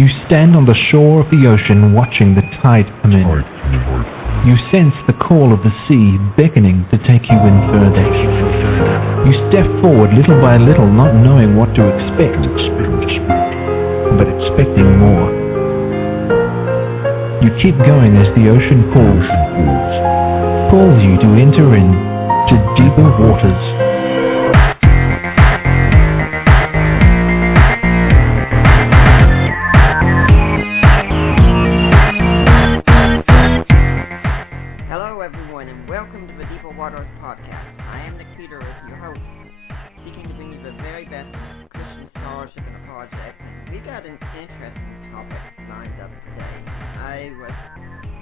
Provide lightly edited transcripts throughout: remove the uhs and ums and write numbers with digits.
You stand on the shore of the ocean watching the tide come in. You sense the call of the sea beckoning to take you in further. You step forward little by little, not knowing what to expect, but expecting more. You keep going as the ocean calls you to enter in to deeper waters. Welcome to the Deeper Waters Podcast. I am Nick Peter with your host, seeking to bring you the very best Christian scholarship in the project. We got an interesting topic lined up today. I was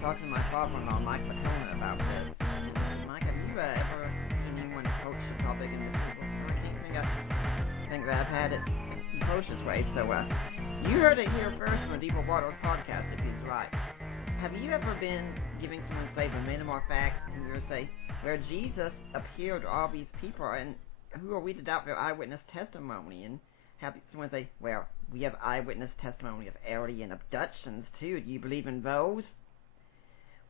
talking to my father-in-law, Mike McCona, about this. Mike, have you ever seen anyone approach the topic in this people? I can't think that I've had it approached this way. So, you heard it here first on the Deeper Waters Podcast, if he's right. Have you ever been giving someone, say, the minimum facts, and you say, where Jesus appeared to all these people, and who are we to doubt their eyewitness testimony? And have someone say, well, we have eyewitness testimony of alien abductions, too. Do you believe in those?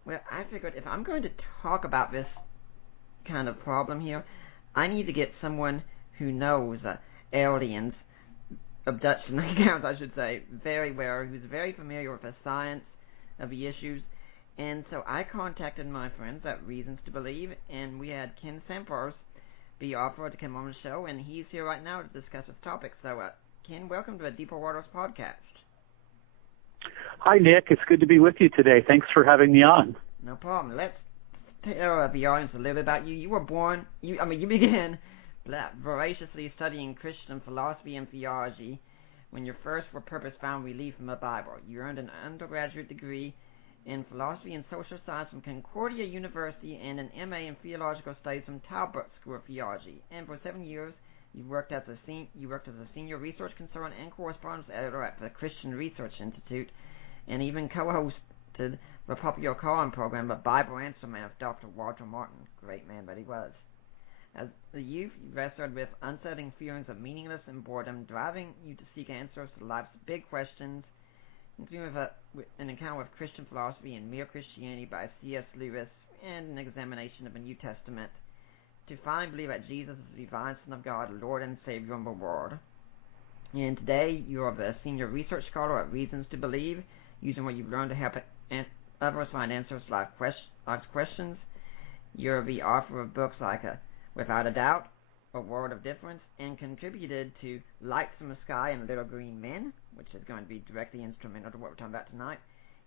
Well, I figured if I'm going to talk about this kind of problem here, I need to get someone who knows aliens, abduction accounts, I should say, very well, who's very familiar with the science of the issues. And so I contacted my friends at Reasons to Believe, and we had Ken Sampers be offered to come on the show, and he's here right now to discuss this topic. So, Ken, welcome to the Deeper Waters Podcast. Hi, Nick. It's good to be with you today. Thanks for having me on. No problem. Let's tell the audience a little bit about you. You were born, you began voraciously studying Christian philosophy and theology when your first for purpose found relief from the Bible. You earned an undergraduate degree in philosophy and social science from Concordia University and an MA in theological studies from Talbot School of Theology. And for 7 years, you worked as a senior research consultant and correspondence editor at the Christian Research Institute, and even co-hosted the popular call-in program, The Bible Answer Man, of Dr. Walter Martin. Great man that he was. As a youth, you wrestled with unsettling feelings of meaningless and boredom, driving you to seek answers to life's big questions, including an encounter with Christian philosophy and Mere Christianity by C.S. Lewis, and an examination of the New Testament, to finally believe that Jesus is the divine Son of God, Lord and Savior of the world. And today, you are the senior research scholar at Reasons to Believe, using what you've learned to help others find answers to life's questions. You're the author of books like Without a Doubt, A World of Difference, and contributed to Lights from the Sky and Little Green Men, which is going to be directly instrumental to what we're talking about tonight.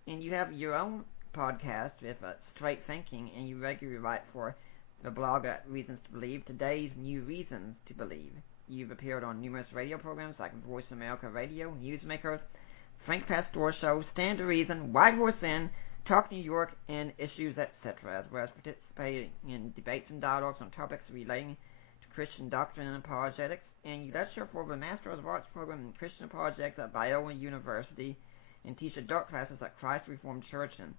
And you have your own podcast with Straight Thinking, and you regularly write for the blog at Reasons to Believe, Today's New Reasons to Believe. You've appeared on numerous radio programs like Voice America Radio, Newsmaker, Frank Pastore Show, Stand to Reason, White Horse Inn, Talk New York, and Issues, etc., as well as participating in debates and dialogues on topics relating to Christian doctrine and apologetics. And you lecture for the Master of Arts program in Christian Apologetics at Biola University and teach adult classes at Christ Reformed Church in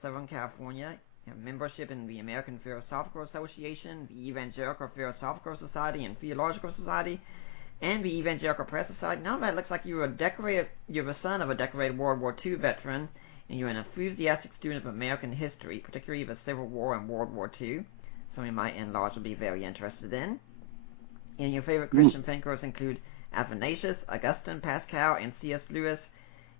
Southern California. You have membership in the American Philosophical Association, the Evangelical Philosophical Society and Theological Society, and the Evangelical Press Society. Now that looks like you're the son of a decorated World War II veteran, and you're an enthusiastic student of American history, particularly the Civil War and World War II, something my in-laws will be very interested in. And your favorite Christian thinkers include Athanasius, Augustine, Pascal, and C.S. Lewis.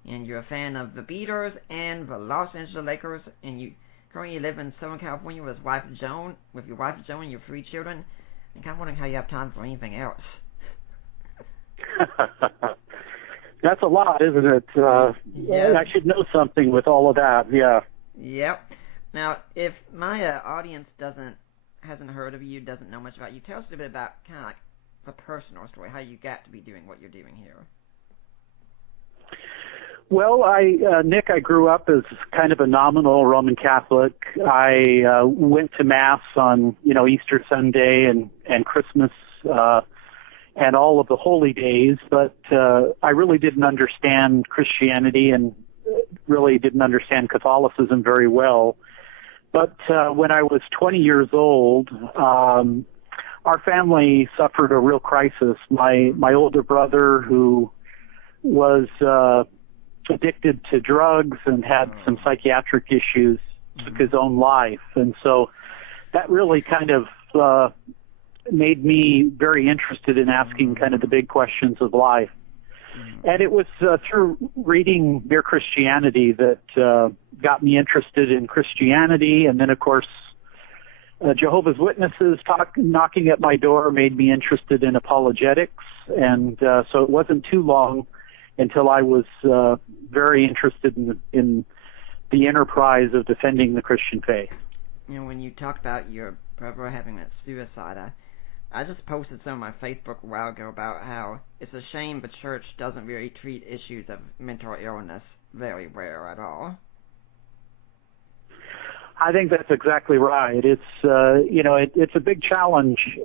And you're a fan of the Beatles and the Los Angeles Lakers, and you currently live in Southern California with your wife Joan and your 3 children. I'm kind of wondering how you have time for anything else. That's a lot, isn't it? Yeah. I should know something with all of that, yeah. Yep. Now, if my audience hasn't heard of you, doesn't know much about you, tell us a little bit about kind of like the personal story, how you got to be doing what you're doing here. Well, Nick, I grew up as kind of a nominal Roman Catholic. I went to Mass on, Easter Sunday and Christmas and all of the holy days, but I really didn't understand Christianity and really didn't understand Catholicism very well. But when I was 20 years old, our family suffered a real crisis. My older brother, who was addicted to drugs and had some psychiatric issues, took his own life. And so that really kind of made me very interested in asking kind of the big questions of life. And it was through reading Mere Christianity that got me interested in Christianity. And then, of course, Jehovah's Witnesses knocking at my door made me interested in apologetics. And so it wasn't too long until I was very interested in the enterprise of defending the Christian faith. You know, when you talk about your brother having that suicide, I just posted some on my Facebook a while ago about how it's a shame the church doesn't really treat issues of mental illness very well at all. I think that's exactly right. It's it's a big challenge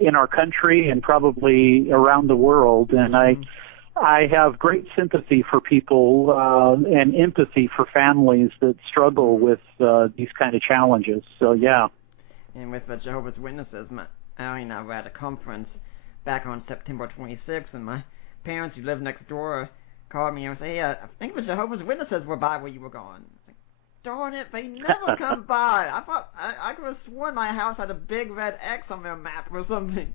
in our country and probably around the world. And I have great sympathy for people and empathy for families that struggle with these kind of challenges. So yeah. And with the Jehovah's Witnesses, Allie and I were at a conference back on September 26th, and my parents who live next door called me and said, "Hey, I think the Jehovah's Witnesses were by where you were gone." Darn it, they never come by. I thought I could have sworn my house had a big red X on their map or something.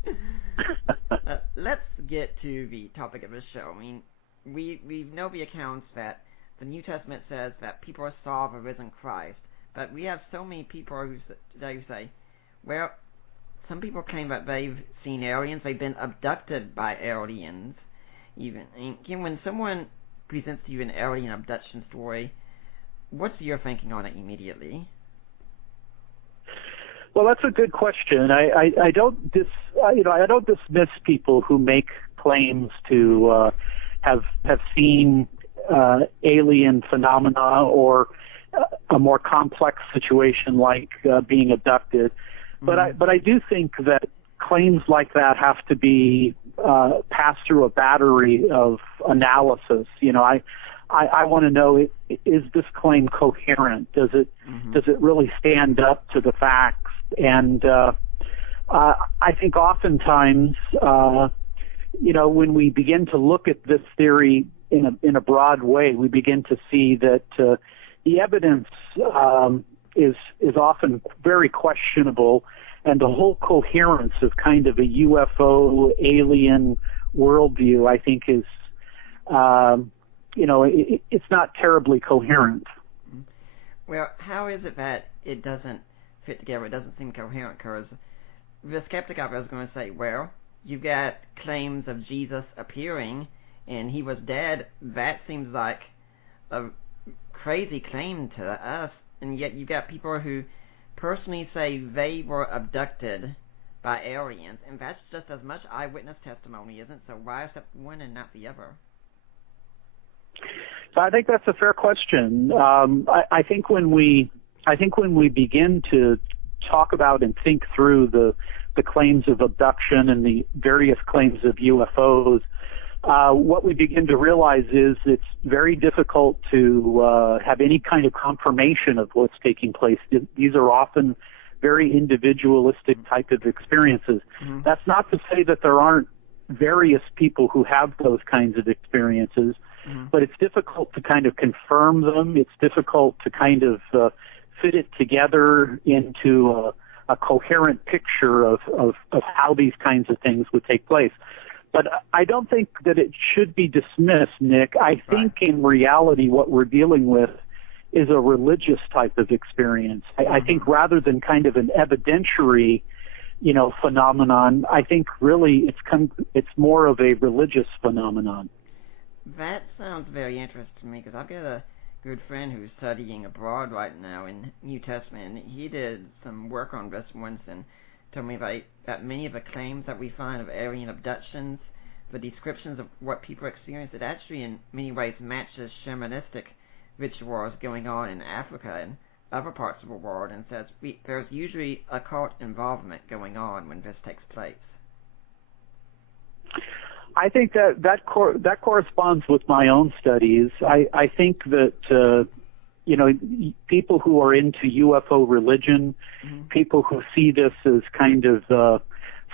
Let's get to the topic of the show. I mean, we know the accounts that the New Testament says that people saw the risen Christ, but we have so many people who say, well, some people claim that they've seen aliens, they've been abducted by aliens. Even when someone presents to you an alien abduction story, what's your thinking on it immediately? Well, that's a good question. I don't dismiss people who make claims to have seen alien phenomena or a more complex situation like being abducted. But I do think that claims like that have to be passed through a battery of analysis. You know, I want to know, is this claim coherent? Does it really stand up to the facts? And I think oftentimes, when we begin to look at this theory in a broad way, we begin to see that the evidence is often very questionable, and the whole coherence of kind of a UFO alien worldview, I think, is it's not terribly coherent. Well, how is it that it doesn't fit together? It doesn't seem coherent, because the skeptic out there is going to say, well, you've got claims of Jesus appearing and he was dead. That seems like a crazy claim to us, and yet you've got people who personally say they were abducted by aliens, and that's just as much eyewitness testimony, isn't it? So why accept one and not the other? So I think that's a fair question. I think when we begin to talk about and think through the claims of abduction and the various claims of UFOs, what we begin to realize is it's very difficult to have any kind of confirmation of what's taking place. These are often very individualistic type of experiences. Mm-hmm. That's not to say that there aren't various people who have those kinds of experiences, but it's difficult to kind of confirm them. It's difficult to kind of fit it together into a coherent picture of how these kinds of things would take place. But I don't think that it should be dismissed, Nick. I think in reality what we're dealing with is a religious type of experience. I think rather than kind of an evidentiary, phenomenon, I think really it's more of a religious phenomenon. That sounds very interesting to me, because I've got a good friend who's studying abroad right now in New Testament, and he did some work on this once and told me that many of the claims that we find of alien abductions, the descriptions of what people experience, it actually in many ways matches shamanistic rituals going on in Africa and other parts of the world, and says there's usually occult involvement going on when this takes place. I think that corresponds with my own studies. I think that people who are into UFO religion, people who see this as kind of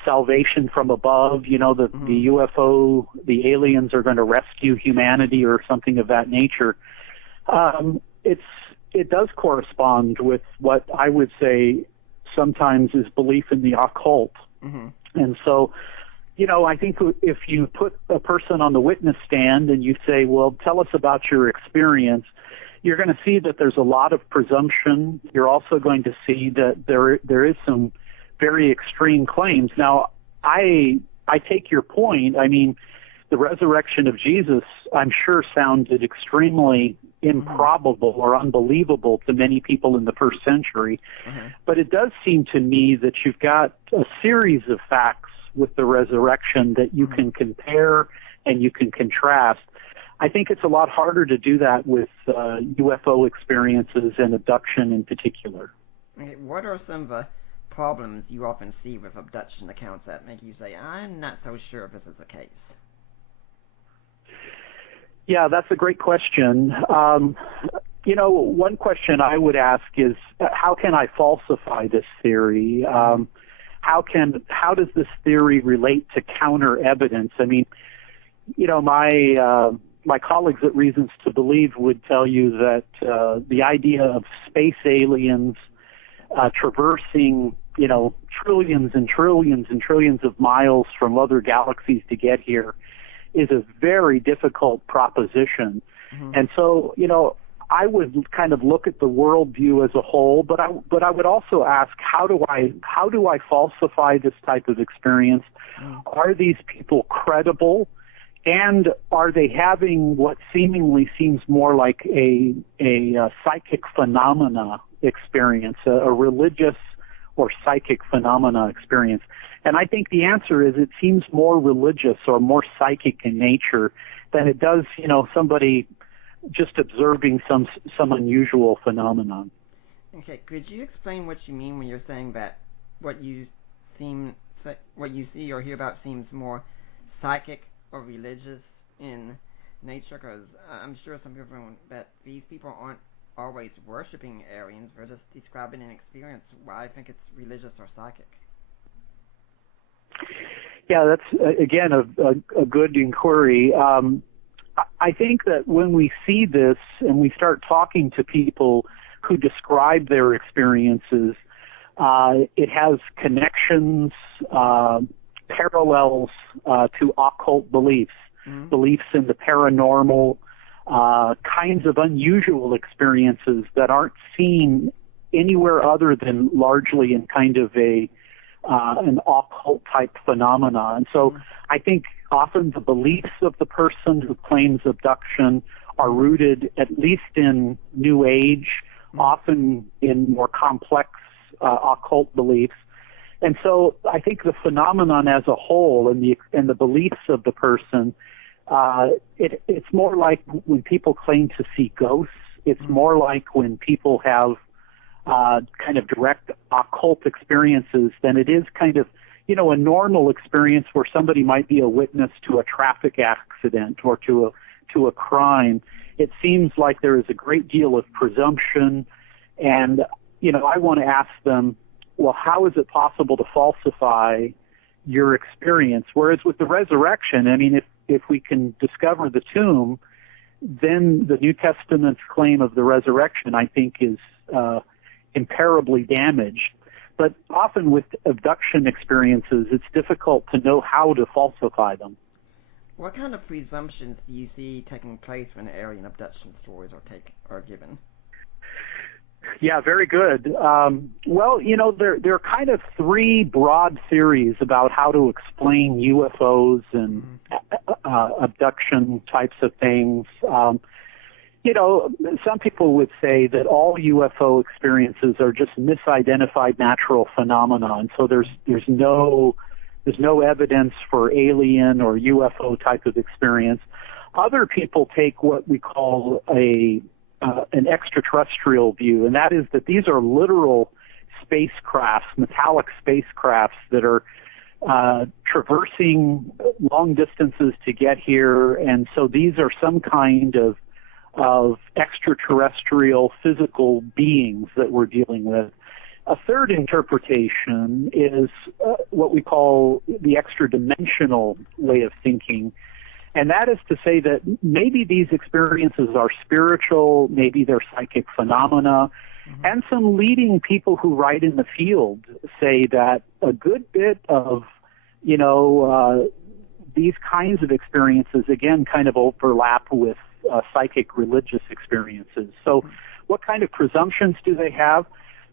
salvation from above, the UFO, the aliens are going to rescue humanity or something of that nature. It does correspond with what I would say sometimes is belief in the occult. Mm-hmm. And so, I think if you put a person on the witness stand and you say, well, tell us about your experience, you're going to see that there's a lot of presumption. You're also going to see that there is some very extreme claims. Now, I take your point. I mean, the resurrection of Jesus, I'm sure, sounded extremely improbable or unbelievable to many people in the first century. Mm-hmm. But it does seem to me that you've got a series of facts with the resurrection that you can compare and you can contrast. I think it's a lot harder to do that with UFO experiences and abduction in particular. Okay, what are some of the problems you often see with abduction accounts that make you say, I'm not so sure if this is the case? Yeah, that's a great question. One question I would ask is, how can I falsify this theory? How does this theory relate to counter evidence? I mean, my colleagues at Reasons to Believe would tell you that the idea of space aliens traversing, trillions and trillions and trillions of miles from other galaxies to get here is a very difficult proposition. Mm-hmm. And so, I would kind of look at the worldview as a whole, but I would also ask, how do I falsify this type of experience? Are these people credible? And are they having what seemingly seems more like a psychic phenomena experience, a religious or psychic phenomena experience? And I think the answer is it seems more religious or more psychic in nature than it does, somebody just observing some unusual phenomenon. Okay, could you explain what you mean when you're saying that what you see or hear about seems more psychic or religious in nature? Because I'm sure some people that these people aren't always worshiping aliens. They're just describing an experience. Why I think it's religious or psychic. Yeah, that's, again, a good inquiry. I think that when we see this and we start talking to people who describe their experiences, it has connections, parallels to occult beliefs, beliefs in the paranormal, kinds of unusual experiences that aren't seen anywhere other than largely in kind of an occult type phenomena. And so I think often the beliefs of the person who claims abduction are rooted at least in New Age, often in more complex occult beliefs. And so I think the phenomenon as a whole and the beliefs of the person, it's more like when people claim to see ghosts. It's more like when people have kind of direct occult experiences than it is kind of, a normal experience where somebody might be a witness to a traffic accident or to a crime. It seems like there is a great deal of presumption, and I want to ask them, well, how is it possible to falsify your experience? Whereas with the resurrection, I mean, if we can discover the tomb, then the New Testament's claim of the resurrection, I think, is imperably damaged. But often with abduction experiences, it's difficult to know how to falsify them. What kind of presumptions do you see taking place when alien abduction stories are given? Yeah, very good. Well, there are kind of three broad theories about how to explain UFOs and abduction types of things. Some people would say that all UFO experiences are just misidentified natural phenomena, and so there's no evidence for alien or UFO type of experience. Other people take what we call an extraterrestrial view, and that is that these are literal spacecrafts, metallic spacecrafts that are traversing long distances to get here, and so these are some kind of extraterrestrial physical beings that we're dealing with. A third interpretation is what we call the extra-dimensional way of thinking, and that is to say that maybe these experiences are spiritual, maybe they're psychic phenomena, and some leading people who write in the field say that a good bit of, these kinds of experiences, again, kind of overlap with psychic religious experiences. So what kind of presumptions do they have?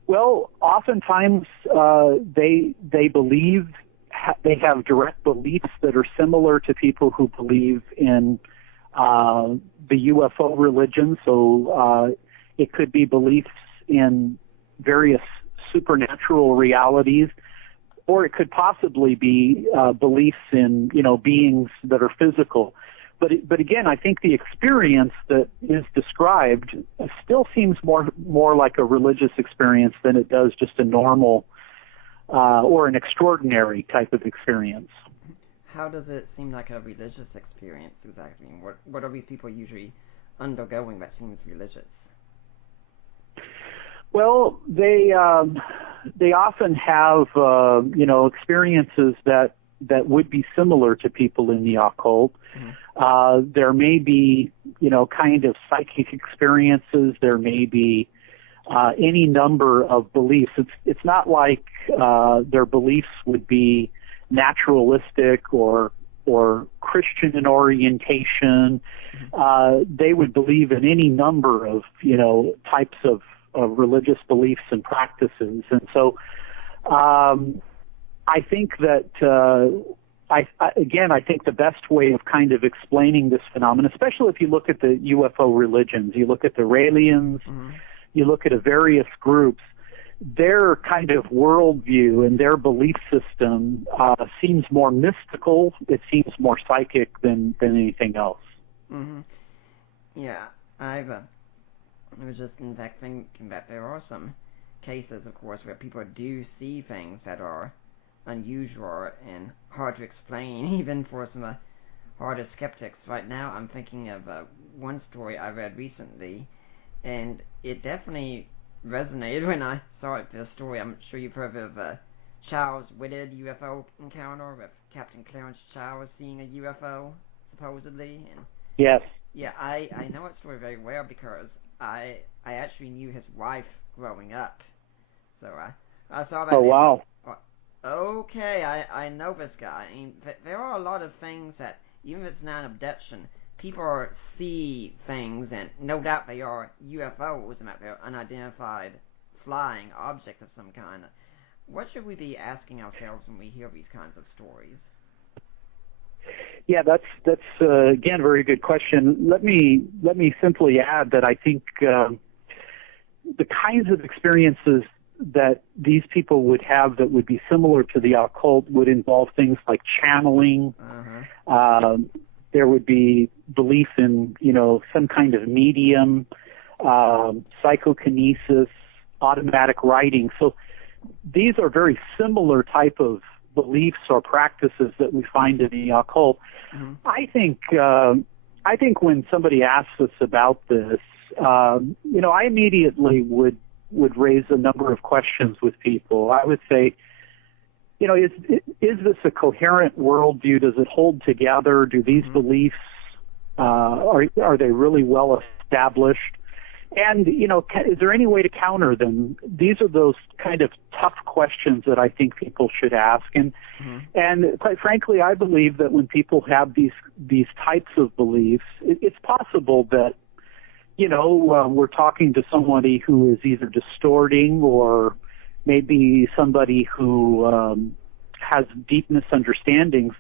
Well, oftentimes they believe they have direct beliefs that are similar to people who believe in the UFO religion. So it could be beliefs in various supernatural realities, or it could possibly be beliefs in beings that are physical. But again, I think the experience that is described still seems more like a religious experience than it does just a normal or an extraordinary type of experience. How does it seem like a religious experience exactly? What are these people usually undergoing that seems religious? Well, they often have experiences that would be similar to people in the occult. There may be kind of psychic experiences. There may be any number of beliefs. It's not like their beliefs would be naturalistic or Christian in orientation. They would believe in any number of types of religious beliefs and practices, and so I think that I think the best way of kind of explaining this phenomenon, especially if you look at the UFO religions, you look at the Raelians, you look at various groups, their kind of worldview and their belief system seems more mystical. It seems more psychic than anything else. Yeah, I was just in fact thinking that there are some cases, of course, where people do see things that are unusual and hard to explain, even for some harder skeptics. Right now, I'm thinking of one story I read recently, and it definitely resonated when I saw it. The story, I'm sure you've heard of Charles Whitted UFO encounter with Captain Clarence Charles seeing a UFO, supposedly. And yes. Yeah, I know that story very well because I actually knew his wife growing up. So I saw that. Oh, wow. Okay, I know this guy. I mean, there are a lot of things that, even if it's not an abduction, people see things, and no doubt they are UFOs, and that they're unidentified flying objects of some kind. What should we be asking ourselves when we hear these kinds of stories? Yeah, that's again a very good question. Let me simply add that I think the kinds of experiences that these people would have that would be similar to the occult would involve things like channeling. There would be belief in, some kind of medium, psychokinesis, automatic writing. So these are very similar type of beliefs or practices that we find in the occult. I think when somebody asks us about this, I immediately would raise a number of questions with people. I would say, is this a coherent worldview? Does it hold together? Do these beliefs, are they really well established? And, is there any way to counter them? These are those kind of tough questions that I think people should ask. And quite frankly, I believe that when people have these types of beliefs, it's possible that, we're talking to somebody who is either distorting or maybe somebody who has deep misunderstandings.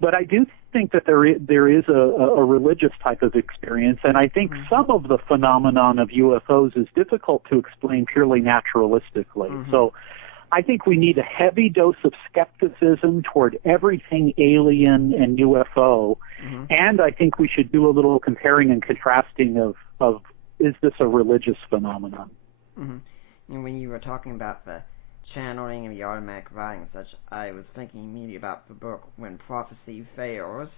But I do think that there is a religious type of experience, and I think some of the phenomenon of UFOs is difficult to explain purely naturalistically. So I think we need a heavy dose of skepticism toward everything alien and UFO, and I think we should do a little comparing and contrasting of is this a religious phenomenon? And when you were talking about the channeling and the automatic writing and such, I was thinking immediately about the book When Prophecy Fails,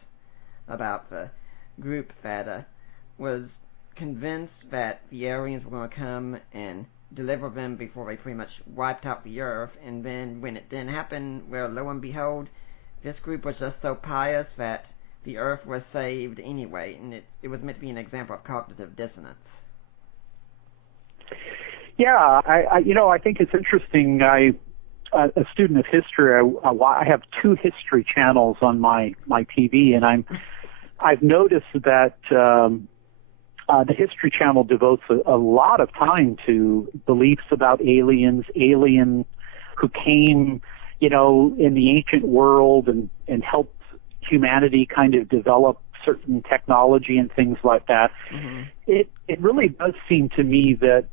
about the group that was convinced that the aliens were going to come and deliver them before they pretty much wiped out the earth. And then when it didn't happen, well, lo and behold, this group was just so pious that the earth was saved anyway, and it was meant to be an example of cognitive dissonance. Yeah, I think it's interesting. A student of history. I have 2 history channels on my TV, and I've noticed that the History Channel devotes a lot of time to beliefs about aliens who came, in the ancient world and helped humanity kind of develop certain technology and things like that. Mm-hmm. It really does seem to me that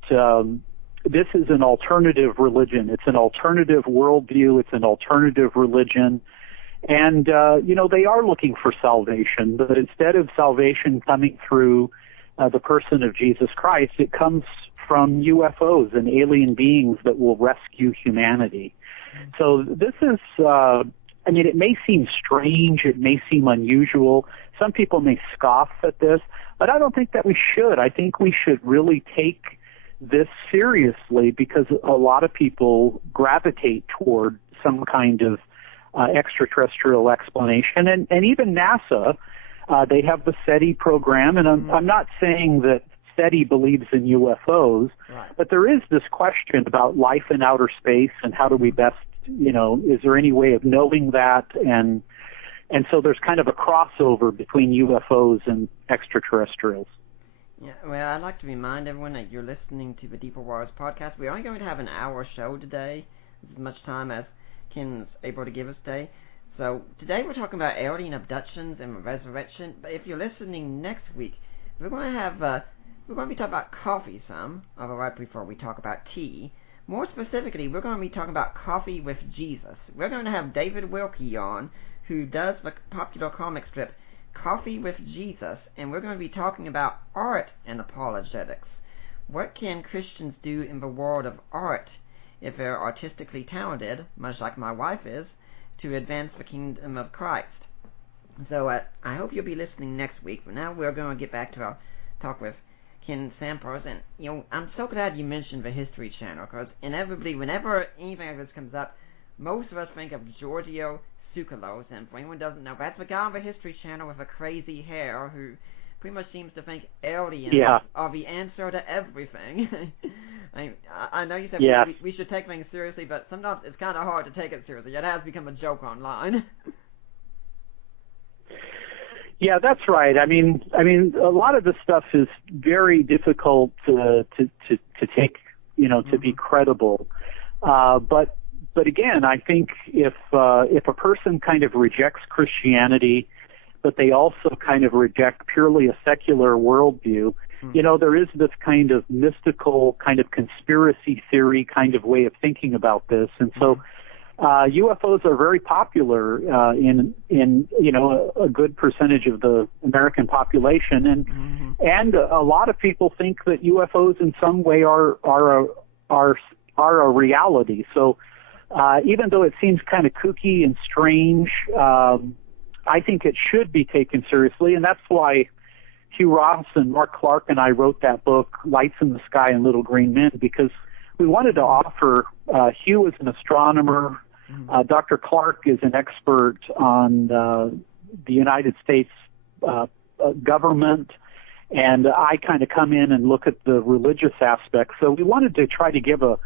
this is an alternative religion. It's an alternative worldview. It's an alternative religion. And, they are looking for salvation, but instead of salvation coming through the person of Jesus Christ, it comes from UFOs and alien beings that will rescue humanity. So this is, it may seem strange, it may seem unusual. Some people may scoff at this, but I don't think that we should. I think we should really take this seriously because a lot of people gravitate toward some kind of extraterrestrial explanation. And even NASA, they have the SETI program, and I'm not saying that SETI believes in UFOs, right, but there is this question about life in outer space and how do we best, is there any way of knowing that? And so there's kind of a crossover between UFOs and extraterrestrials. Yeah, well, I'd like to remind everyone that you're listening to the Deeper Waters podcast. We're only going to have an hour show today, as much time as Ken's able to give us today. So today we're talking about alien abductions and resurrection. But if you're listening next week, we're going to be talking about coffee some, although I prefer we talk about tea. More specifically, we're going to be talking about coffee with Jesus. We're going to have David Wilkie on, who does the popular comic strip Coffee with Jesus, and we're going to be talking about art and apologetics. What can Christians do in the world of art if they're artistically talented, much like my wife is, to advance the kingdom of Christ? So I hope you'll be listening next week. But now we're going to get back to our talk with Ken Sampras, and I'm so glad you mentioned the History Channel, because inevitably, whenever anything like this comes up, most of us think of Giorgio Tsoukalos, and for anyone who doesn't know, that's the guy on the History Channel with the crazy hair who pretty much seems to think aliens are the answer to everything. I know you said we should take things seriously, but sometimes it's kind of hard to take it seriously. It has become a joke online. Yeah, that's right. I mean, a lot of this stuff is very difficult to take, to be credible. But again, I think if a person kind of rejects Christianity, but they also kind of reject purely a secular worldview, there is this kind of mystical, kind of conspiracy theory kind of way of thinking about this, and so UFOs are very popular in a good percentage of the American population, and a lot of people think that UFOs in some way are a reality. So even though it seems kind of kooky and strange, I think it should be taken seriously, and that's why Hugh Ross and Mark Clark and I wrote that book, Lights in the Sky and Little Green Men, because we wanted to offer, Hugh is an astronomer, Dr. Clark is an expert on the United States government, and I kind of come in and look at the religious aspects. So we wanted to try to give a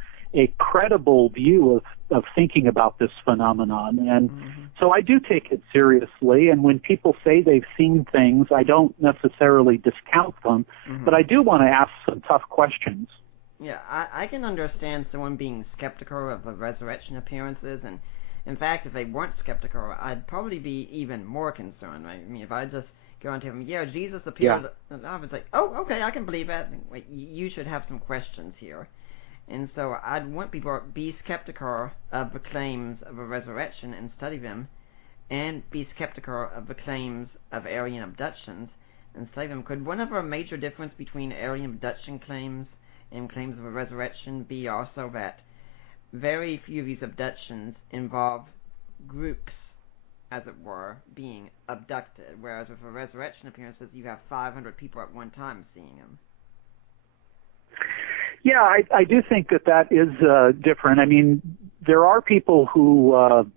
credible view of thinking about this phenomenon. And so I do take it seriously, and when people say they've seen things, I don't necessarily discount them, but I do want to ask some tough questions. Yeah, I can understand someone being skeptical of the resurrection appearances, and in fact, if they weren't skeptical, I'd probably be even more concerned. Right? I mean, if I just go on to him, Jesus appeared, I was like, oh, okay, I can believe that. Wait, you should have some questions here. And so I'd want people to be skeptical of the claims of a resurrection and study them, and be skeptical of the claims of alien abductions and study them. Could one of our major difference between alien abduction claims and claims of a resurrection be also that very few of these abductions involve groups, as it were, being abducted, whereas with a resurrection appearances, you have 500 people at one time seeing them? Yeah, I do think that is different. I mean, there are people who,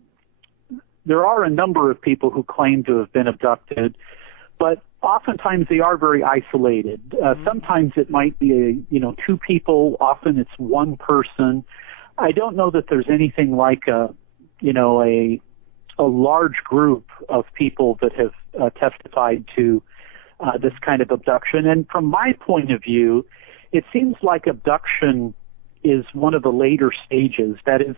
there are a number of people who claim to have been abducted, but oftentimes they are very isolated. Sometimes it might be, two people. Often it's one person. I don't know that there's anything like a large group of people that have testified to this kind of abduction. And from my point of view, it seems like abduction is one of the later stages. That is,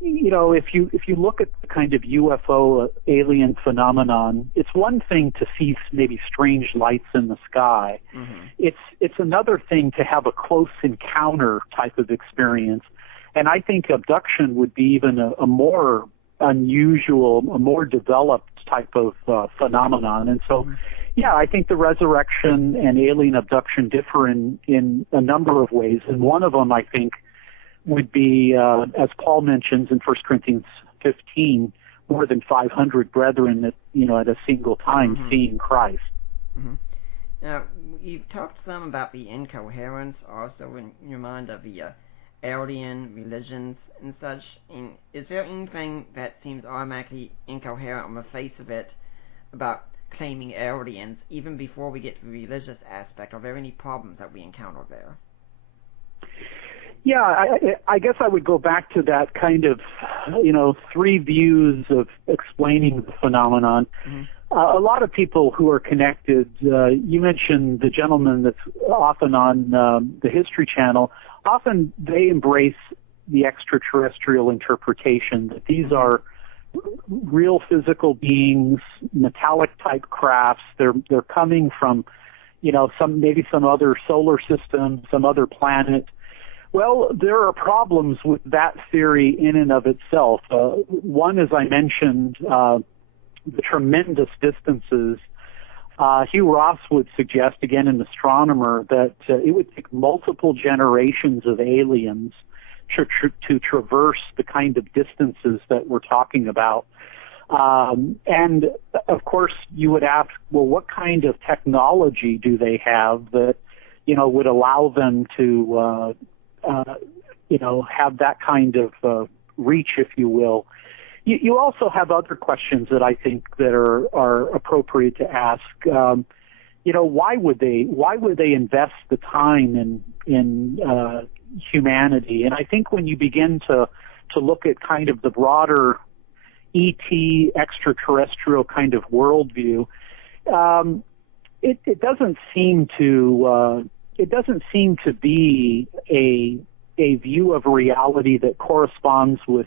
if you look at the kind of UFO alien phenomenon, it's one thing to see maybe strange lights in the sky. Mm-hmm. It's another thing to have a close encounter type of experience. And I think abduction would be even a more unusual, a more developed type of phenomenon. And so, yeah, I think the resurrection and alien abduction differ in a number of ways. And one of them, I think, would be, as Paul mentions in 1 Corinthians 15, more than 500 brethren at a single time seeing Christ. Mm-hmm. Now, you've talked some about the incoherence also in your mind of the alien religions and such. And is there anything that seems automatically incoherent on the face of it about claiming aliens, even before we get to the religious aspect? Are there any problems that we encounter there? Yeah, I guess I would go back to that kind of, three views of explaining the phenomenon. Mm-hmm. A lot of people who are connected, you mentioned the gentleman that's often on the History Channel, often they embrace the extraterrestrial interpretation, that these are real physical beings, metallic type crafts. They're coming from, some other solar system, some other planet. Well, there are problems with that theory in and of itself. One, as I mentioned, the tremendous distances. Hugh Ross would suggest, again, an astronomer, that it would take multiple generations of aliens to traverse the kind of distances that we're talking about. And, of course, you would ask, well, what kind of technology do they have that, would allow them to have that kind of reach, if you will. You also have other questions that I think that are appropriate to ask. Why would they invest the time in humanity? And I think when you begin to look at kind of the broader ET extraterrestrial kind of worldview, it doesn't seem to be a view of reality that corresponds with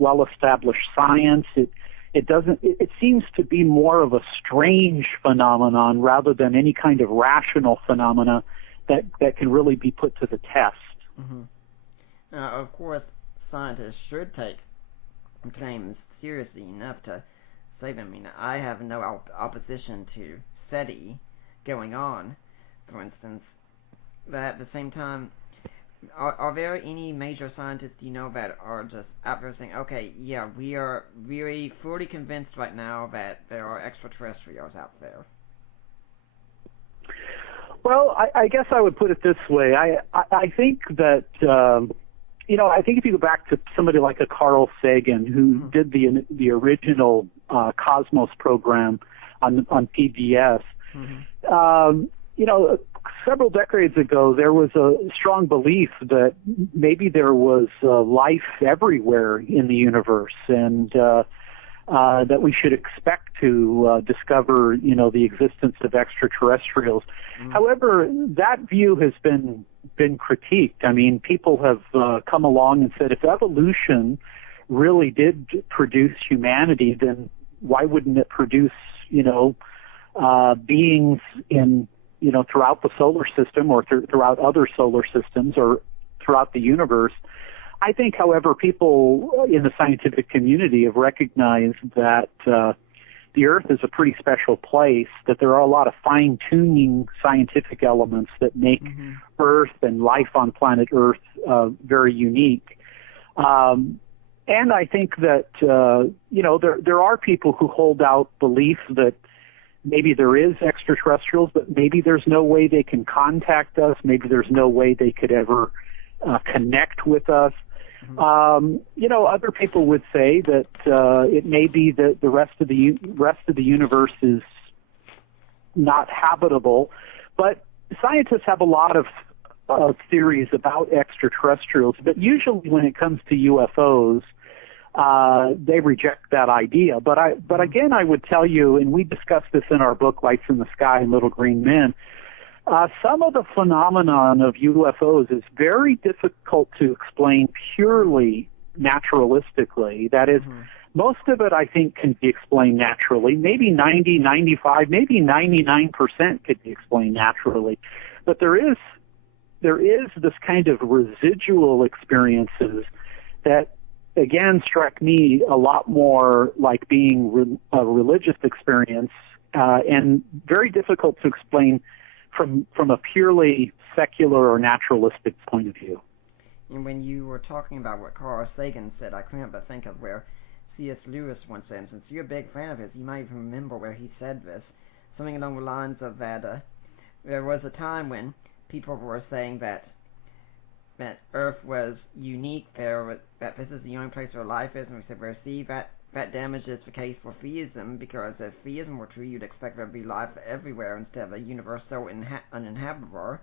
well-established science. It seems to be more of a strange phenomenon rather than any kind of rational phenomena that can really be put to the test. Mm-hmm. Now, of course, scientists should take claims seriously enough to say them. I mean, I have no opposition to SETI going on, for instance. But at the same time, are there any major scientists that are just out there saying, okay, yeah, we are really fully convinced right now that there are extraterrestrials out there? Well, I guess I would put it this way. I think that, I think if you go back to somebody like a Carl Sagan, who did the original Cosmos program on PBS, several decades ago, there was a strong belief that maybe there was life everywhere in the universe, and that we should expect to discover, the existence of extraterrestrials. However, that view has been critiqued. I mean, people have come along and said, if evolution really did produce humanity, then why wouldn't it produce, beings in throughout the solar system or throughout other solar systems or throughout the universe? I think, however, people in the scientific community have recognized that the Earth is a pretty special place, that there are a lot of fine-tuning scientific elements that make Earth and life on planet Earth very unique. And I think that, there are people who hold out belief that maybe there is extraterrestrials, but maybe there's no way they can contact us. Maybe there's no way they could ever connect with us. Other people would say that it may be that the rest of the universe is not habitable, but scientists have a lot of theories about extraterrestrials. But usually, when it comes to UFOs, they reject that idea. But again, I would tell you, and we discussed this in our book, Lights in the Sky and Little Green Men. Some of the phenomenon of UFOs is very difficult to explain purely naturalistically. That is, most of it, I think, can be explained naturally. Maybe 90, 95, maybe 99% could be explained naturally. But there is this kind of residual experiences that, again, struck me a lot more like being a religious experience and very difficult to explain from a purely secular or naturalistic point of view. And when you were talking about what Carl Sagan said, I couldn't but think of where C.S. Lewis once said, and since you're a big fan of his, you might even remember where he said this, something along the lines of that there was a time when people were saying that Earth was unique, that this is the only place where life is, and we said, well, see, that damages the case for theism, because if theism were true, you'd expect there to be life everywhere instead of a universe so uninhabitable.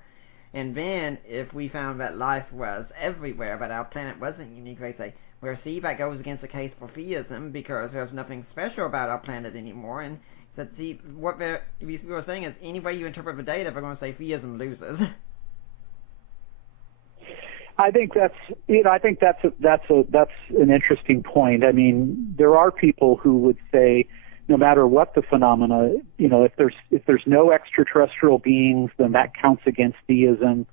And then, if we found that life was everywhere, but our planet wasn't unique, they say, well, see, that goes against the case for theism, because there's nothing special about our planet anymore. And that, see, what we were saying is, any way you interpret the data, they're going to say theism loses. I think that's an interesting point. I mean, there are people who would say, no matter what the phenomena, if there's no extraterrestrial beings, then that counts against theism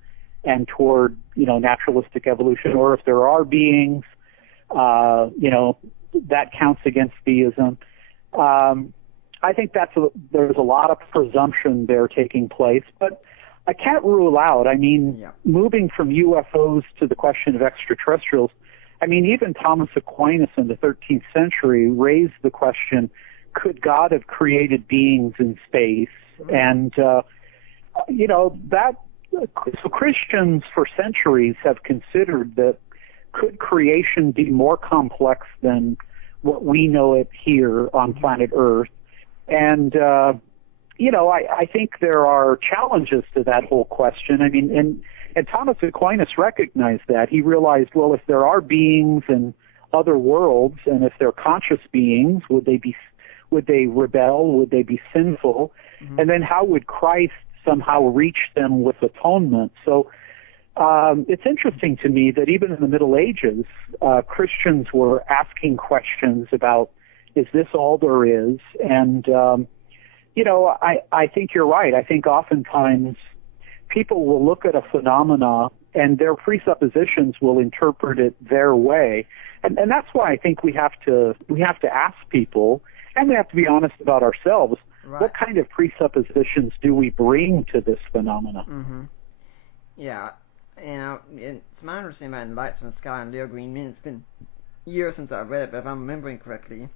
and toward naturalistic evolution. Or if there are beings, that counts against theism. I think there's a lot of presumption there taking place, but I can't rule out. I mean, moving from UFOs to the question of extraterrestrials, I mean, even Thomas Aquinas in the 13th century raised the question, could God have created beings in space? And, so Christians for centuries have considered that could creation be more complex than what we know it here on planet Earth? And, I think there are challenges to that whole question. I mean, and Thomas Aquinas recognized that. He realized, well, if there are beings in other worlds, and if they're conscious beings, would they rebel? Would they be sinful? And then how would Christ somehow reach them with atonement? So it's interesting to me that even in the Middle Ages, Christians were asking questions about, is this all there is? And I think you're right. I think oftentimes people will look at a phenomena and their presuppositions will interpret it their way. And that's why I think we have to ask people, and we have to be honest about ourselves, what kind of presuppositions do we bring to this phenomena? Yeah. It's my understanding about Lights in the Sky and Little Green Men. It's been years since I've read it, but if I'm remembering correctly,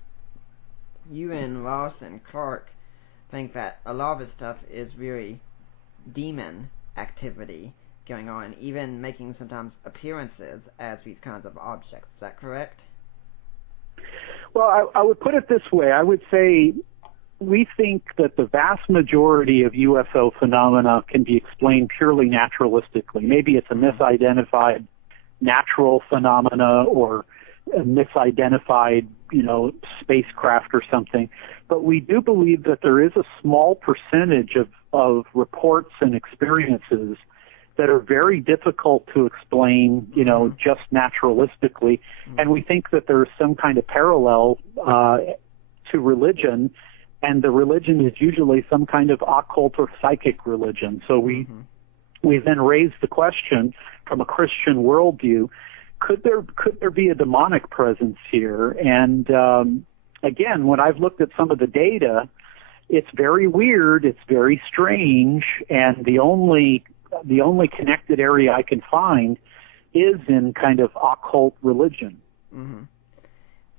you and Ross and Clark think that a lot of this stuff is really demon activity going on, even making sometimes appearances as these kinds of objects. Is that correct? Well, I would put it this way. I would say we think that the vast majority of UFO phenomena can be explained purely naturalistically. Maybe it's a misidentified natural phenomena or a misidentified, spacecraft or something. But we do believe that there is a small percentage of reports and experiences that are very difficult to explain, just naturalistically. And we think that there's some kind of parallel to religion, and the religion is usually some kind of occult or psychic religion. So we then raise the question from a Christian worldview, could there be a demonic presence here? And again, when I've looked at some of the data, it's very weird, it's very strange, and the only connected area I can find is in kind of occult religion.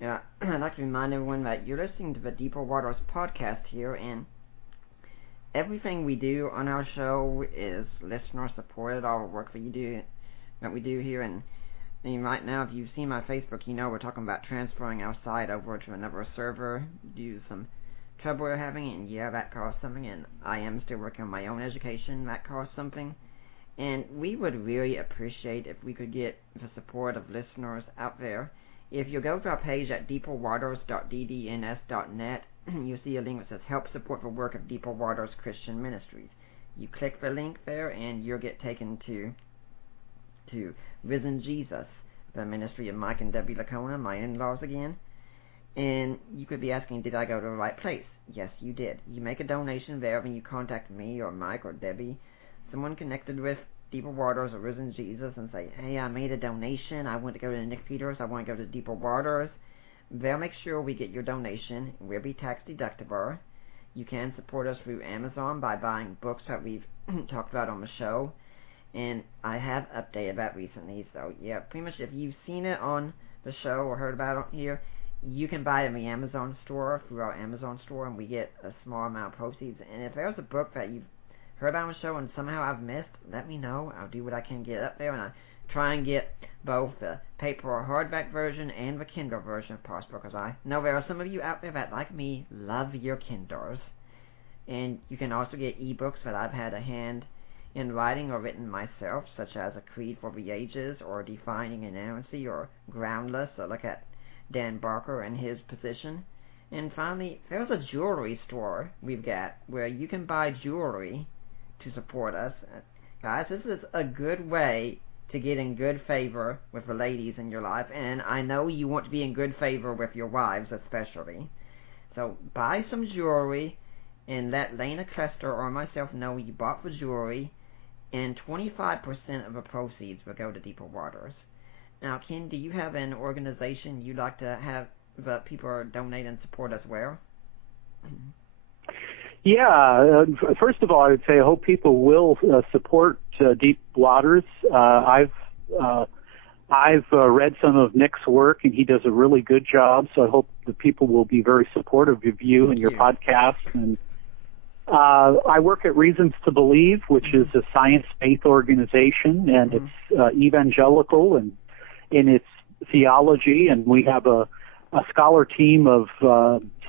Yeah, I'd like to remind everyone that you're listening to the Deeper Waters podcast here, and everything we do on our show is listener supported. All the work that we do here, and I mean, right now, if you've seen my Facebook, you know we're talking about transferring our site over to another server due to some trouble we're having, and yeah, that costs something, and I am still working on my own education. That costs something. And we would really appreciate if we could get the support of listeners out there. If you go to our page at deeperwaters.ddns.net, you'll see a link that says Help Support the Work of Deeper Waters Christian Ministries. You click the link there, and you'll get taken to Risen Jesus, the ministry of Mike and Debbie Lacona, my in-laws again. And you could be asking, did I go to the right place? Yes, you did. You make a donation there, and you contact me or Mike or Debbie, someone connected with Deeper Waters or Risen Jesus, and say, hey, I made a donation. I want to go to Nick Peters. I want to go to Deeper Waters. They'll make sure we get your donation. We'll be tax deductible. You can support us through Amazon by buying books that we've talked about on the show. And I have updated that recently. So, yeah, pretty much if you've seen it on the show or heard about it here, you can buy it in the Amazon store, through our Amazon store, and we get a small amount of proceeds. And if there's a book that you've heard about on the show and somehow I've missed, let me know. I'll do what I can to get up there, and I try and get both the paper or hardback version and the Kindle version if possible, because I know there are some of you out there that, like me, love your Kindles. And you can also get ebooks that I've had a hand in writing or written myself, such as A Creed for the Ages, or Defining Inerrancy, or Groundless, or look at Dan Barker and his position. And finally, there's a jewelry store we've got where you can buy jewelry to support us. Guys, this is a good way to get in good favor with the ladies in your life, and I know you want to be in good favor with your wives especially. So buy some jewelry and let Lena Clester or myself know you bought the jewelry, and 25% of the proceeds will go to Deeper Waters. Now, Ken, do you have an organization you'd like to have the people donate and support as well? Yeah, first of all, I would say I hope people will support Deep Waters. I've read some of Nick's work, and he does a really good job, so I hope the people will be very supportive of you and your podcast. And I work at Reasons to Believe, which is a science-based organization, and it's evangelical and in its theology, and we have a scholar team of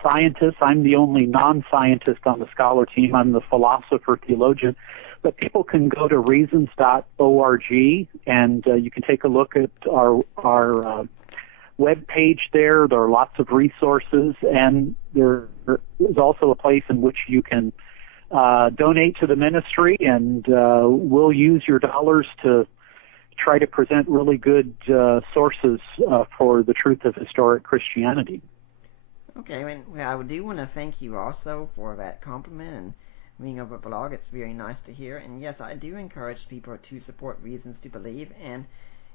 scientists. I'm the only non-scientist on the scholar team. I'm the philosopher theologian. But people can go to reasons.org, and you can take a look at our web page there. There are lots of resources, and there is also a place in which you can donate to the ministry, and we'll use your dollars to try to present really good sources for the truth of historic Christianity. Okay, well, I do want to thank you also for that compliment and reading over the blog. It's very nice to hear. And yes, I do encourage people to support Reasons to Believe. And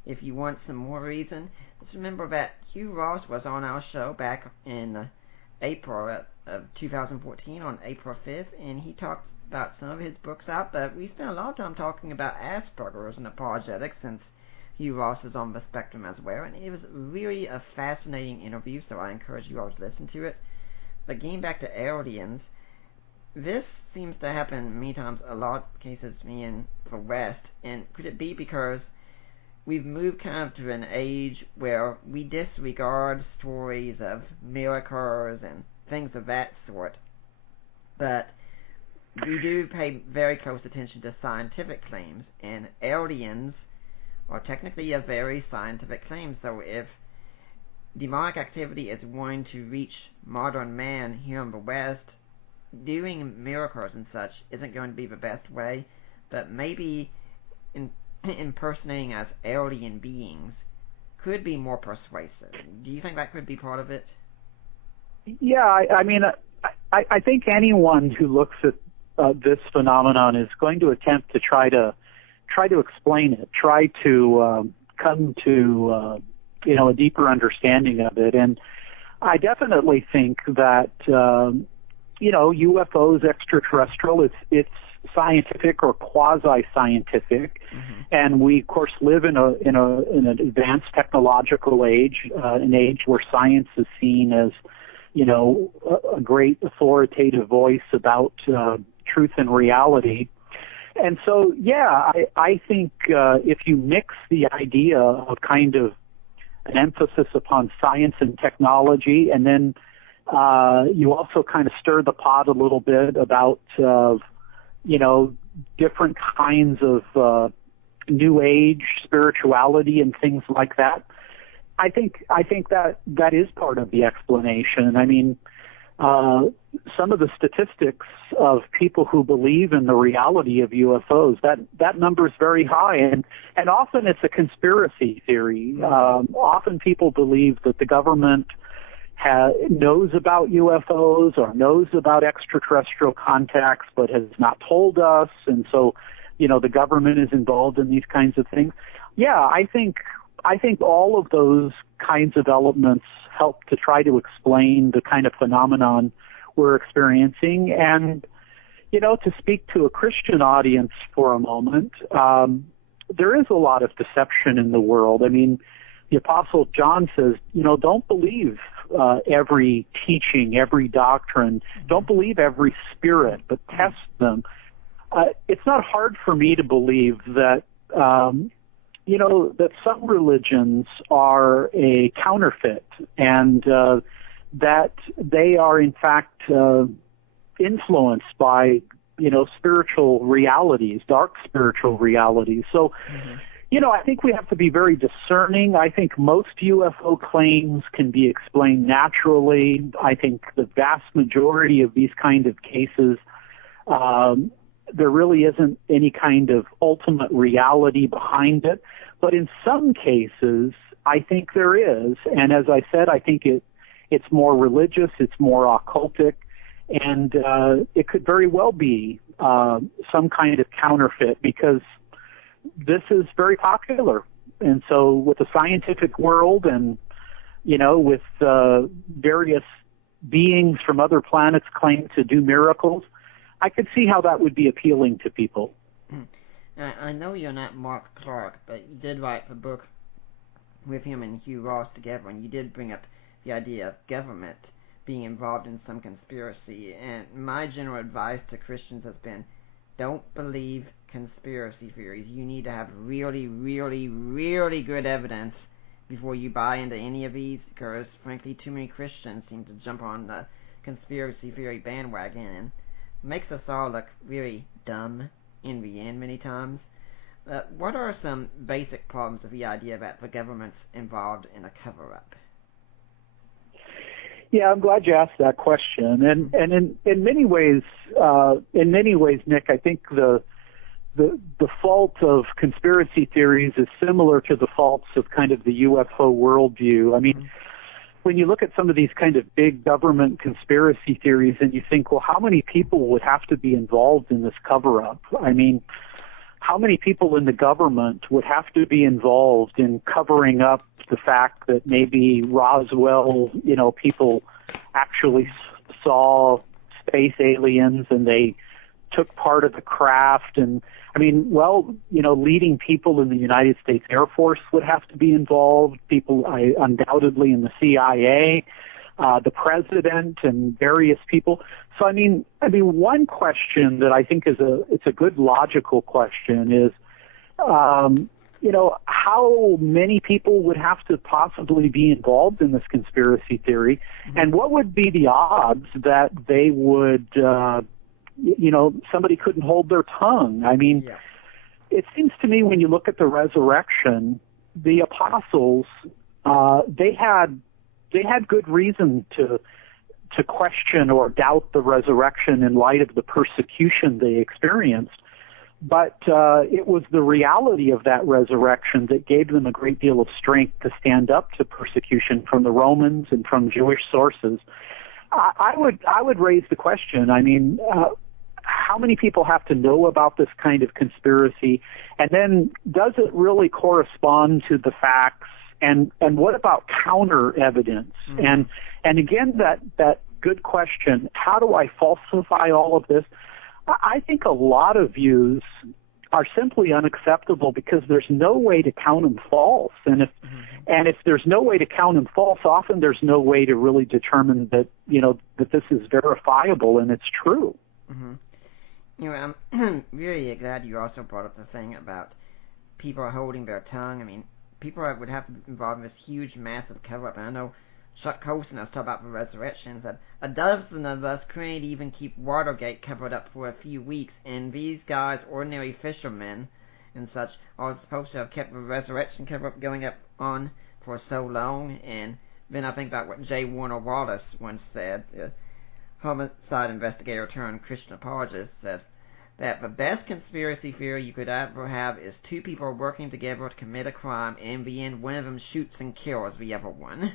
if you want some more reason, just remember that Hugh Ross was on our show back in April of 2014, on April 5th, and he talked about some of his books out, but we spent a lot of time talking about Asperger's and apologetics, since Hugh Ross is on the spectrum as well, and it was really a fascinating interview, so I encourage you all to listen to it. But getting back to aliens, this seems to happen many times, a lot of cases to me in the West, and could it be because we've moved kind of to an age where we disregard stories of miracles and things of that sort, but we do pay very close attention to scientific claims, and aliens are technically a very scientific claim. So if demonic activity is going to reach modern man here in the West, doing miracles and such isn't going to be the best way, but maybe impersonating as alien beings could be more persuasive. Do you think that could be part of it? Yeah, I think anyone who looks at this phenomenon is going to attempt to try to explain it, try to come to a deeper understanding of it. And I definitely think that UFOs, extraterrestrial, it's scientific or quasi-scientific, and we of course live in an advanced technological age, an age where science is seen as a great authoritative voice about truth and reality. And so, yeah, I think if you mix the idea of kind of an emphasis upon science and technology, and then you also kind of stir the pot a little bit about, different kinds of New Age spirituality and things like that, I think that is part of the explanation. I mean, some of the statistics of people who believe in the reality of UFOs, that number is very high, and often it's a conspiracy theory. Often people believe that the government knows about UFOs or knows about extraterrestrial contacts but has not told us, and so, the government is involved in these kinds of things. Yeah, I think all of those kinds of elements help to try to explain the kind of phenomenon we're experiencing. And, to speak to a Christian audience for a moment, there is a lot of deception in the world. I mean, the Apostle John says, don't believe every teaching, every doctrine. Don't believe every spirit, but test them. It's not hard for me to believe that that some religions are a counterfeit, and that they are in fact influenced by, spiritual realities, dark spiritual realities. So, I think we have to be very discerning. I think most UFO claims can be explained naturally. I think the vast majority of these kind of cases, there really isn't any kind of ultimate reality behind it. But in some cases, I think there is. And as I said, I think it's more religious, it's more occultic, and it could very well be some kind of counterfeit, because this is very popular. And so with the scientific world and, with various beings from other planets claim to do miracles, I could see how that would be appealing to people. I know you're not Mark Clark, but you did write a book with him and Hugh Ross together, and you did bring up the idea of government being involved in some conspiracy. And my general advice to Christians has been, don't believe conspiracy theories. You need to have really, really, really good evidence before you buy into any of these, because frankly too many Christians seem to jump on the conspiracy theory bandwagon and makes us all look really dumb in the end many times. What are some basic problems with the idea that the government's involved in a cover-up? Yeah, I'm glad you asked that question. And in many ways, Nick, I think the fault of conspiracy theories is similar to the faults of kind of the UFO worldview. I mean, when you look at some of these kind of big government conspiracy theories and you think, well, how many people would have to be involved in this cover-up? I mean, how many people in the government would have to be involved in covering up the fact that maybe Roswell, people actually saw space aliens and they took part of the craft? And I mean, leading people in the United States Air Force would have to be involved, people undoubtedly in the CIA, the president and various people. So I mean, one question that I think it's a good logical question is, how many people would have to possibly be involved in this conspiracy theory, and what would be the odds that they would, somebody couldn't hold their tongue? I mean, It seems to me when you look at the resurrection, the apostles, they had good reason to question or doubt the resurrection in light of the persecution they experienced. But it was the reality of that resurrection that gave them a great deal of strength to stand up to persecution from the Romans and from Jewish sources. I would raise the question, I mean, how many people have to know about this kind of conspiracy? And then does it really correspond to the facts? And what about counter evidence? And again, that good question, how do I falsify all of this? I think a lot of views are simply unacceptable because there's no way to count them false. And if there's no way to count them false, often there's no way to really determine that, that this is verifiable and it's true. I'm really glad you also brought up the thing about people holding their tongue. I mean, people would have to be involved in this huge, massive cover-up. And I know Chuck Colson has talked about the resurrection, that a dozen of us couldn't even keep Watergate covered up for a few weeks, and these guys, ordinary fishermen and such, are supposed to have kept the resurrection cover-up going up on for so long. And then I think about what J. Warner Wallace once said, homicide investigator turned Christian apologist, says that the best conspiracy theory you could ever have is two people working together to commit a crime, and in the end one of them shoots and kills the other one.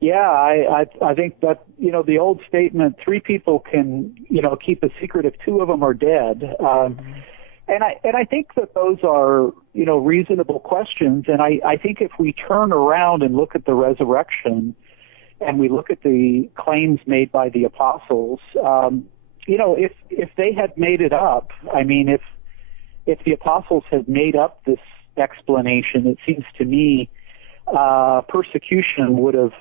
Yeah, I think that, the old statement, three people can, keep a secret if two of them are dead. And I think that those are, reasonable questions. And I think if we turn around and look at the resurrection and we look at the claims made by the apostles, if they had made it up, I mean, if the apostles had made up this explanation, it seems to me persecution would have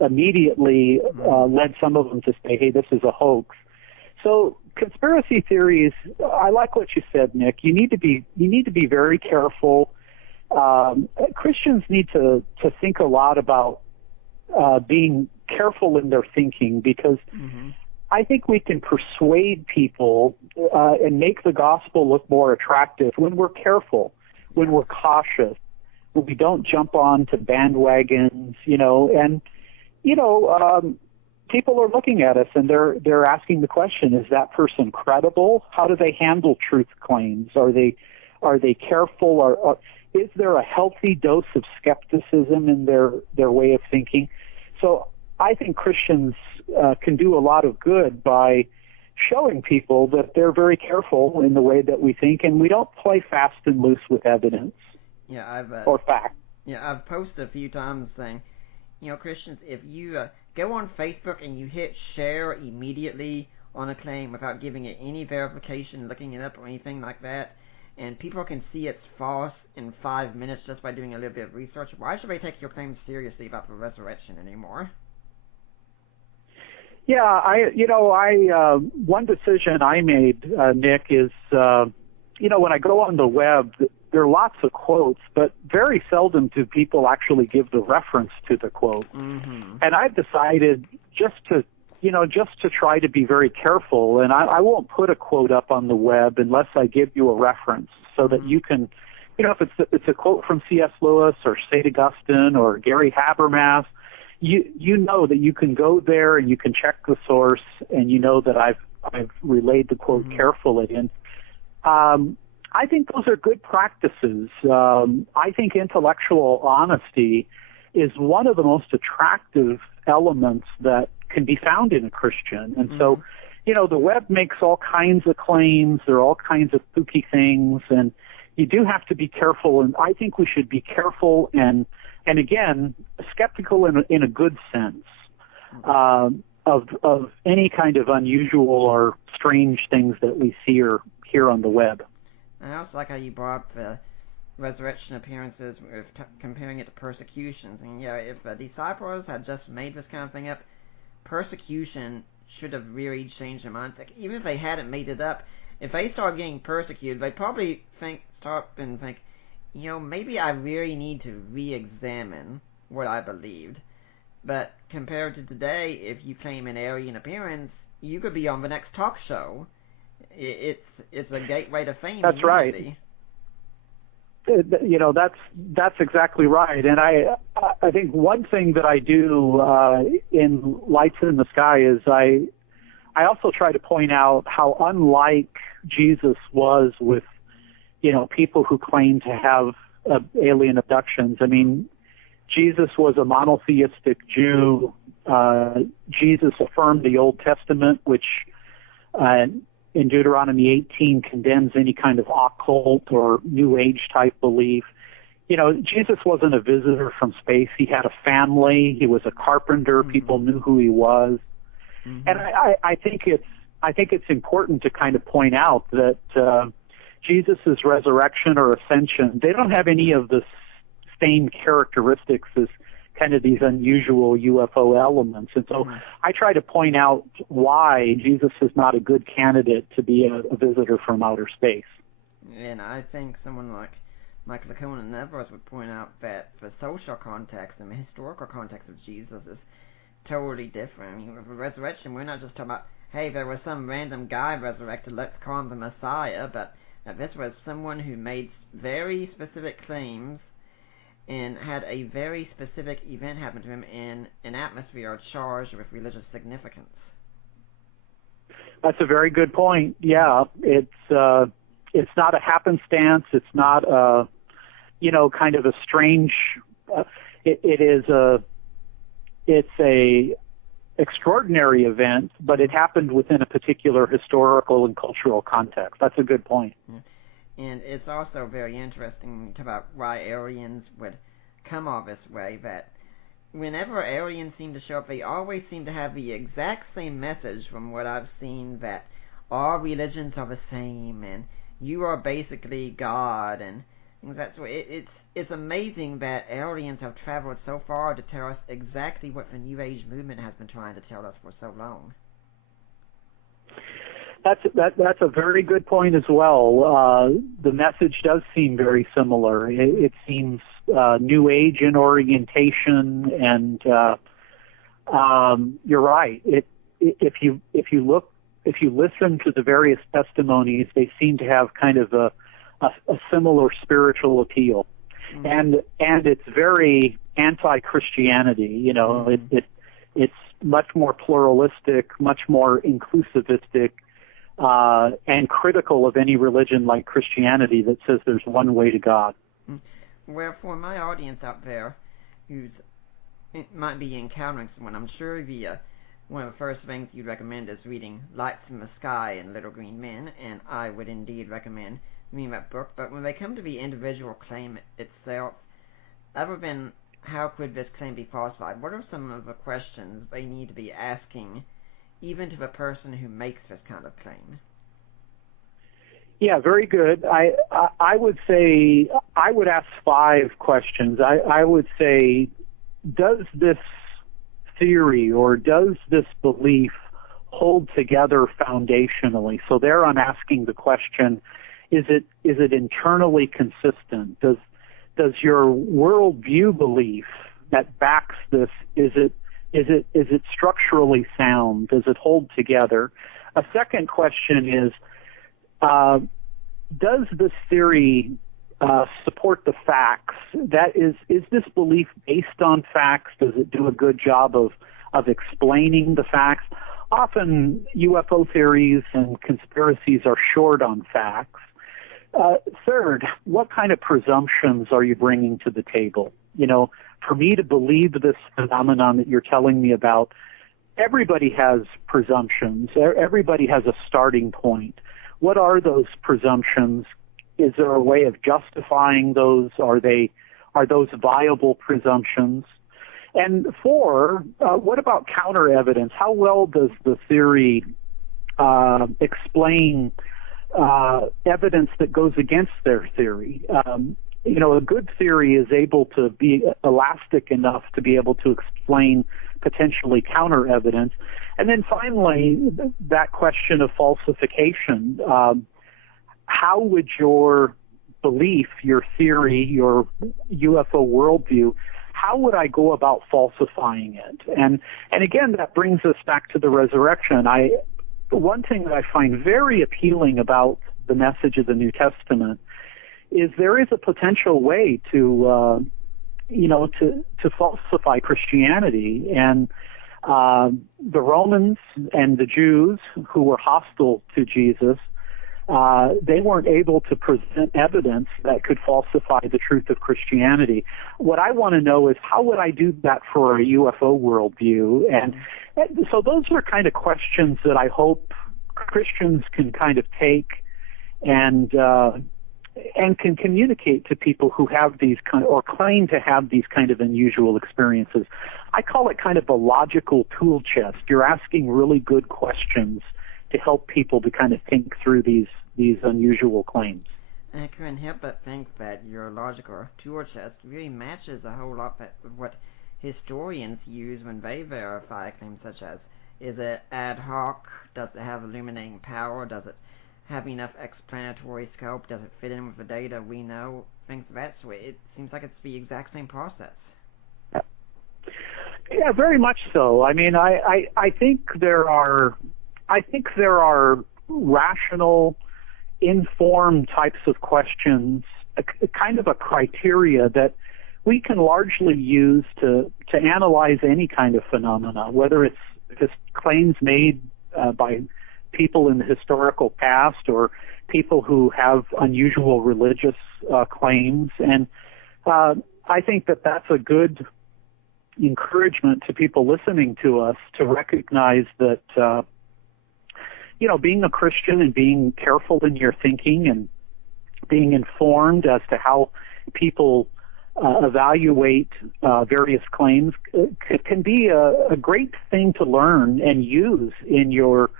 immediately led some of them to say, hey, this is a hoax. So conspiracy theories, I like what you said, Nick. You need to be very careful. Christians need to think a lot about being careful in their thinking, because I think we can persuade people and make the gospel look more attractive when we're careful, when we're cautious, when we don't jump on to bandwagons, and people are looking at us and they're asking the question, is that person credible? How do they handle truth claims? Are they careful? Or is there a healthy dose of skepticism in their way of thinking? So I think Christians can do a lot of good by showing people that they're very careful in the way that we think, and we don't play fast and loose with evidence or fact. Yeah, I've posted a few times saying, Christians, if you go on Facebook and you hit share immediately on a claim without giving it any verification, looking it up or anything like that, and people can see it's false in 5 minutes just by doing a little bit of research, why should they take your claims seriously about the resurrection anymore? Yeah, one decision I made, Nick, is, when I go on the web, there are lots of quotes, but very seldom do people actually give the reference to the quote. And I've decided just to try to be very careful, and I won't put a quote up on the web unless I give you a reference, so that you can, if it's a quote from C.S. Lewis or St. Augustine or Gary Habermas, you know that you can go there and you can check the source, and you know that I've relayed the quote carefully. And I think those are good practices. I think intellectual honesty is one of the most attractive elements that can be found in a Christian. And so, the web makes all kinds of claims. There are all kinds of spooky things, and you do have to be careful. And I think we should be careful and again, skeptical in a good sense of any kind of unusual or strange things that we see or hear on the web. I also like how you brought up the resurrection appearances with comparing it to persecutions. And if the disciples had just made this kind of thing up, persecution should have really changed their minds. Like, even if they hadn't made it up, if they start getting persecuted, they'd probably think, maybe I really need to re-examine what I believed. But compared to today, if you claim an alien appearance, you could be on the next talk show. It's a gateway to fame. That's right. That's exactly right. And I think one thing that I do in Lights in the Sky is I also try to point out how unlike Jesus was with people who claim to have alien abductions. I mean, Jesus was a monotheistic Jew. Jesus affirmed the Old Testament, which in Deuteronomy 18 condemns any kind of occult or New Age type belief. Jesus wasn't a visitor from space. He had a family. He was a carpenter. People knew who he was. And I think it's important to kind of point out that Jesus' resurrection or ascension, they don't have any of the same characteristics as kind of these unusual UFO elements. And so I try to point out why Jesus is not a good candidate to be a visitor from outer space. And I think someone like Michael Licona-Neves would point out that the social context and the historical context of Jesus is totally different. I mean, with the resurrection, we're not just talking about, hey, there was some random guy resurrected, let's call him the Messiah, but this was someone who made very specific claims and had a very specific event happen to him in an atmosphere charged with religious significance. That's a very good point. Yeah, it's not a happenstance. It's not a, kind of a strange. It's a extraordinary event, but it happened within a particular historical and cultural context. That's a good point. Yeah. And it's also very interesting to talk about why aliens would come all this way, that whenever aliens seem to show up, they always seem to have the exact same message from what I've seen, that all religions are the same, and you are basically God, and things like that. So it's amazing that aliens have traveled so far to tell us exactly what the New Age movement has been trying to tell us for so long. That's a very good point as well. The message does seem very similar. It seems New Age in orientation, and you're right. If you listen to the various testimonies, they seem to have kind of a similar spiritual appeal, and it's very anti-Christianity. It's much more pluralistic, much more inclusivistic. And critical of any religion like Christianity that says there's one way to God. Well, for my audience out there who might be encountering someone, I'm sure one of the first things you'd recommend is reading Lights in the Sky and Little Green Men, and I would indeed recommend reading that book. But when they come to the individual claim itself, other than how could this claim be falsified, what are some of the questions they need to be asking even to the person who makes this kind of claim? Yeah, very good. I would say I would ask 5 questions. I would say, does this theory or does this belief hold together foundationally? So there I'm asking the question, is it internally consistent? Does your worldview belief that backs this, is it structurally sound? Does it hold together? A second question is, does this theory support the facts? That is this belief based on facts? Does it do a good job of explaining the facts? Often UFO theories and conspiracies are short on facts. Third, what kind of presumptions are you bringing to the table? For me to believe this phenomenon that you're telling me about, everybody has presumptions. Everybody has a starting point. What are those presumptions? Is there a way of justifying those? Are those viable presumptions? And 4, what about counter evidence? How well does the theory explain evidence that goes against their theory? A good theory is able to be elastic enough to be able to explain potentially counter evidence. And then finally, that question of falsification. How would your belief, your theory, your UFO worldview, how would I go about falsifying it? And again, that brings us back to the resurrection. One thing that I find very appealing about the message of the New Testament is there is a potential way to falsify Christianity. And the Romans and the Jews who were hostile to Jesus, they weren't able to present evidence that could falsify the truth of Christianity. What I want to know is, how would I do that for a UFO worldview? And so those are kind of questions that I hope Christians can kind of take and can communicate to people who have these or claim to have these kind of unusual experiences. I call it kind of a logical tool chest. You're asking really good questions to help people to kind of think through these unusual claims. I couldn't help but think that your logical tool chest really matches a whole lot with what historians use when they verify claims such as, is it ad hoc? Does it have illuminating power? Does it have enough explanatory scope? Does it fit in with the data we know? Things of that sort. It seems like it's the exact same process. Yeah, very much so. I mean, I think there are rational, informed types of questions, a kind of a criteria that we can largely use to analyze any kind of phenomena, whether it's just claims made by people in the historical past or people who have unusual religious claims. And I think that that's a good encouragement to people listening to us to recognize that, being a Christian and being careful in your thinking and being informed as to how people evaluate various claims can be a great thing to learn and use in your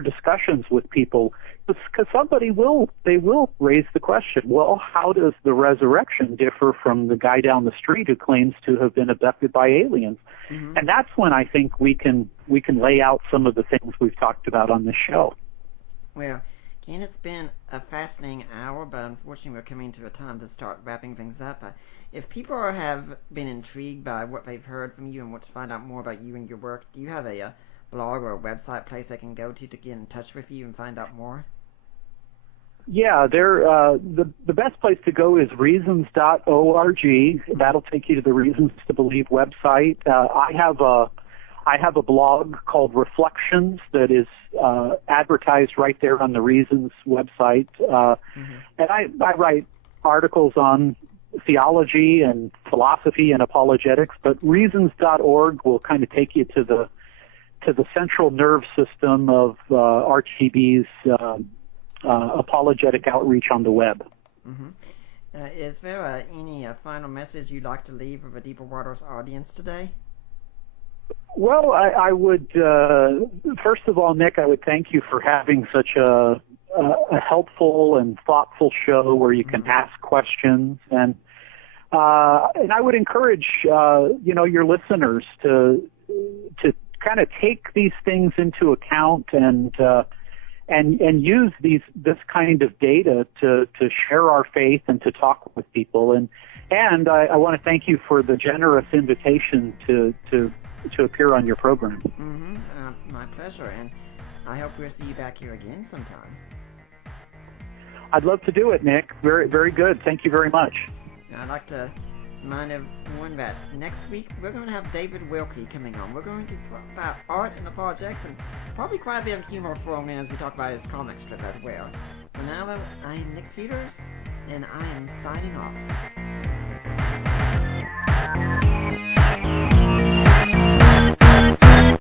discussions with people, because somebody will raise the question, well, how does the resurrection differ from the guy down the street who claims to have been abducted by aliens? Mm-hmm. And that's when I think we can lay out some of the things we've talked about on this show. Well, Ken, it's been a fascinating hour, but unfortunately we're coming to a time to start wrapping things up. If people have been intrigued by what they've heard from you and want to find out more about you and your work, do you have a blog or a website place they can go to get in touch with you and find out more? Yeah, the best place to go is reasons.org. That'll take you to the Reasons to Believe website. I have a blog called Reflections that is advertised right there on the Reasons website. And I write articles on theology and philosophy and apologetics, but reasons.org will kind of take you to the central nerve system of RTB's apologetic outreach on the web. Mm-hmm. Is there any final message you'd like to leave with the Deeper Waters audience today? Well, I would, first of all, Nick, I would thank you for having such a helpful and thoughtful show where you can ask questions, and I would encourage your listeners to kind of take these things into account and use this kind of data to share our faith and to talk with people. And I want to thank you for the generous invitation to appear on your program. Mm-hmm. My pleasure, and I hope we'll see you back here again sometime. I'd love to do it, Nick. Very, very good. Thank you very much. I'd like to remind everyone that next week we're going to have David Wilkie coming on. We're going to talk about art and apologetics and probably quite a bit of humor thrown in as we talk about his comic strip as well. For now, I'm Nick Peters, and I am signing off.